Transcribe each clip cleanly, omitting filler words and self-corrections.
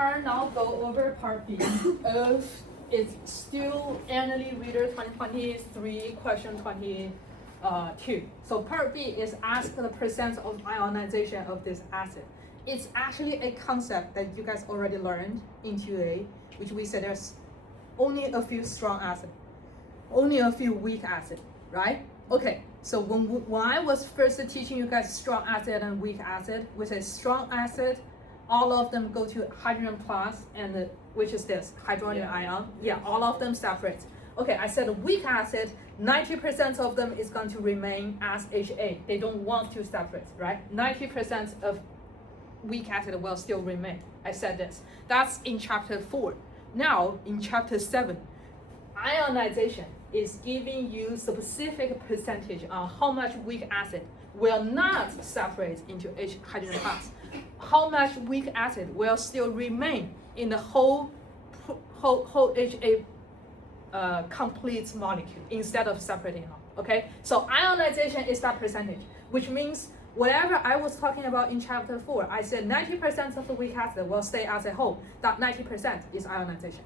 are now go over Part B of it's still annually reader 2023 question 22. So Part B is ask the percent of ionization of this acid. It's actually a concept that you guys already learned in 2A, which we said there's only a few strong acid, only a few weak acid, right? Okay, so when I was first teaching you guys strong acid and weak acid, we said strong acid, all of them go to hydrogen plus, and which is this, hydronium ion. Yeah, all of them separate. Okay, I said weak acid, 90% of them is going to remain as HA. They don't want to separate, right? 90% of weak acid will still remain. I said this. That's in chapter 4. Now, in chapter 7, ionization is giving you specific percentage on how much weak acid will not separate into hydrogen plus. How much weak acid will still remain in the whole HA complete molecule instead of separating out. Okay, so ionization is that percentage, which means whatever I was talking about in chapter 4, I said 90% of the weak acid will stay as a whole. That 90% is ionization.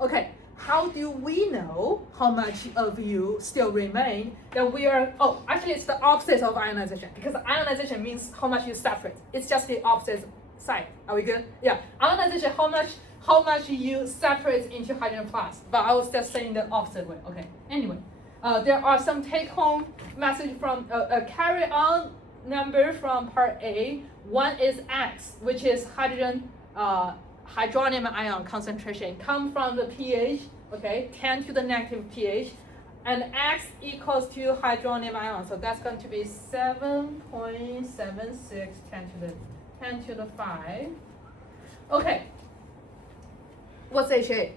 Okay, how do we know how much of you still remain? That we are, oh, actually it's the opposite of ionization, because ionization means how much you separate. It's just the opposite side. Are we good? Yeah, ionization, how much you separate into hydrogen plus, but I was just saying the opposite way. Okay, anyway, there are some take-home message from a carry-on number from part A. One is X, which is hydronium ion concentration, come from the pH, okay, 10 to the negative pH, and X equals to hydronium ion, so that's going to be 7.76 10 to the 5. Okay, what's HA?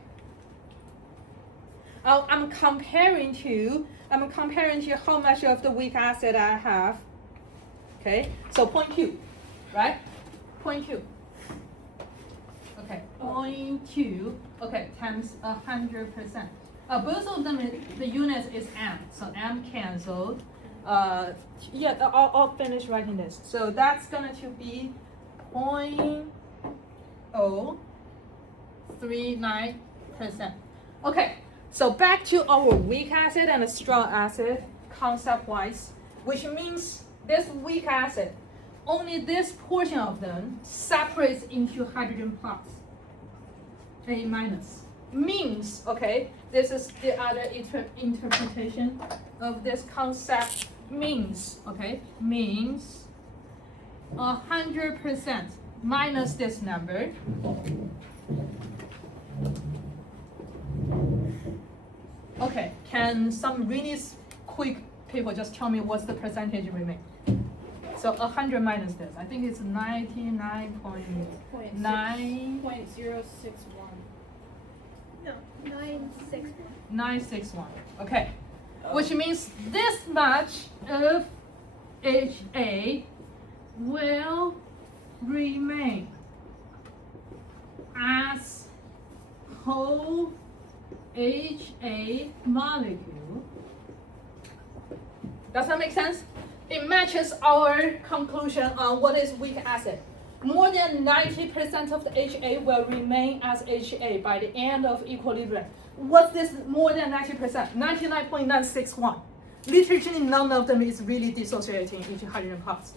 I'm comparing to how much of the weak acid I have. Okay, so 0.2, right? 0.2. Okay, 0.2. Okay, times 100%. Both of them, the unit is m, so m canceled. Yeah, I'll finish writing this. So that's going to be 0.039%. Okay, so back to our weak acid and strong acid concept-wise, which means this weak acid, only this portion of them separates into hydrogen plus, A minus. Means, okay, this is the other interpretation of this concept. Means, okay, means 100% minus this number. Okay, can some really quick people just tell me what's the percentage remain? So 100 minus this, I think it's 99.061. No, 961. 961. Okay, which means this much of HA will remain as whole HA molecule. Does that make sense? It matches our conclusion on what is weak acid. More than 90% of the HA will remain as HA by the end of equilibrium. What's this more than 90%? 99.961. Literally none of them is really dissociating into hydrogen plus.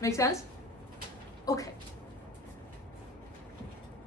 Make sense? Okay.